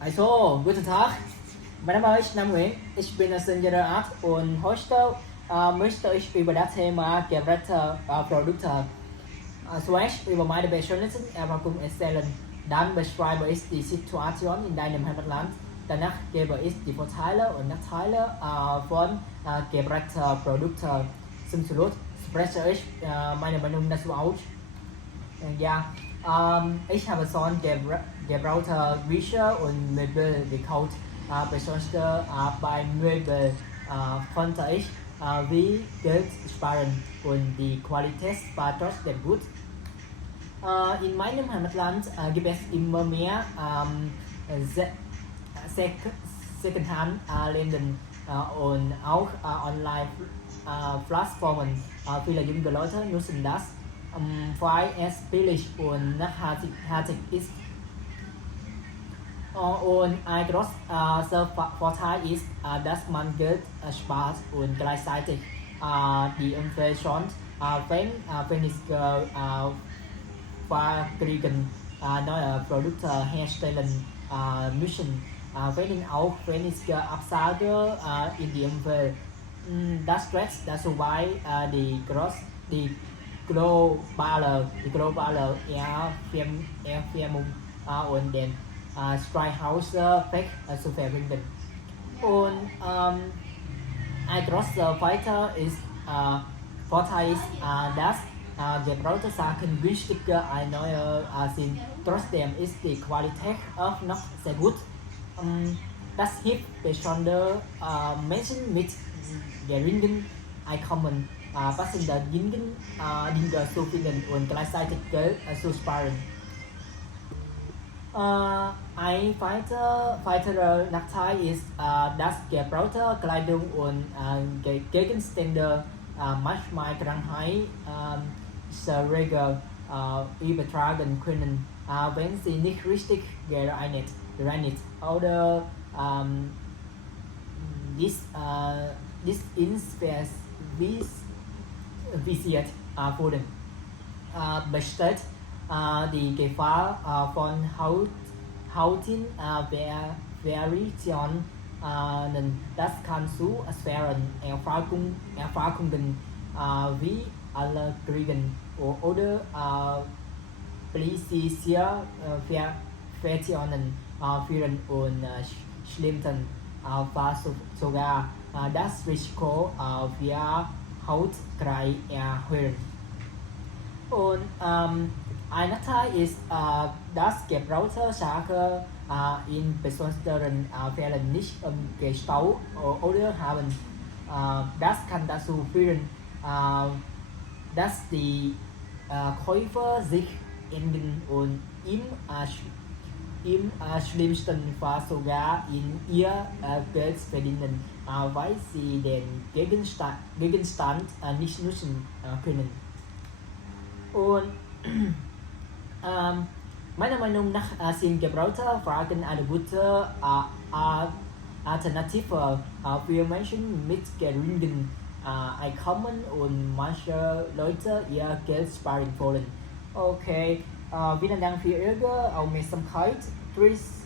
Also, guten Tag. Mein Name ist Nam Nguyễn. Ich bin Seniorat und heute möchte ich über das Thema gerechte Produkte sprechen, über meine Beschwerden Erwartung erzählen. Dann beschreibe ich die Situation in deinem Heimatland. Danach gebe ich die Vorteile und Nachteile von gerechten Produkten. Zum Schluss spreche ich meine Meinung dazu aus. Ja, ich habe schon gebrauchte Bücher und Möbel gekauft. Besonders bei Möbel konnte ich wie Geld sparen und die Qualität war trotzdem gut. In meinem Heimatland gibt es immer mehr Se Secondhand-Läden und auch Online-Plattformen. Viele junge Leute nutzen das, weil es billig und nachhaltig ist. Und ein großer Vorteil ist, dass man Geld spart und gleichzeitig die Umwelt schont, wenn es Fabriken neue Produkte herstellen müssen, werden auch weniger Absage in die Umwelt. Das trägt dazu bei, die globale Erwärmung und den Treibhauseffekt zu verringern. Und ein großer Vorteil ist, dass gebrauchte Sachen günstiger als neue sind. Trotzdem ist die Qualität auch noch sehr gut. Das hilft besonders Menschen mit geringen Einkommen, passende Dinge zu finden und gleichzeitig Geld zu sparen. Ein weiterer Nachteil ist, dass gebrauchte Kleidung und Gegenstände manchmal Krankheitserreger übertragen können, wenn sie nicht richtig gereinigt oder desinfiziert wurden. Besteht die Gefahr von Hautinfektionen. Das kann zu schweren Erkrankungen wie Allergien oder Präzisionsverletzungen führen und schlimmsten Fall sogar das Risiko für Hautkrebs erhöhen. Und ein Nachteil ist, dass gebrauchte Sachen in besonderen Fällen nicht gestaut oder haben. Das kann dazu führen, dass die Käufer sich ärgern und im schlimmsten Fall sogar in ihr Geld verdienen, weil sie den Gegenstand nicht nutzen können. Und meiner Meinung nach sind gebrauchte Wagen eine gute Alternative für Menschen mit geringen Einkommen und manche Leute ihr Geld sparen wollen. Okay, vielen Dank für Ihre Aufmerksamkeit. Tschüss.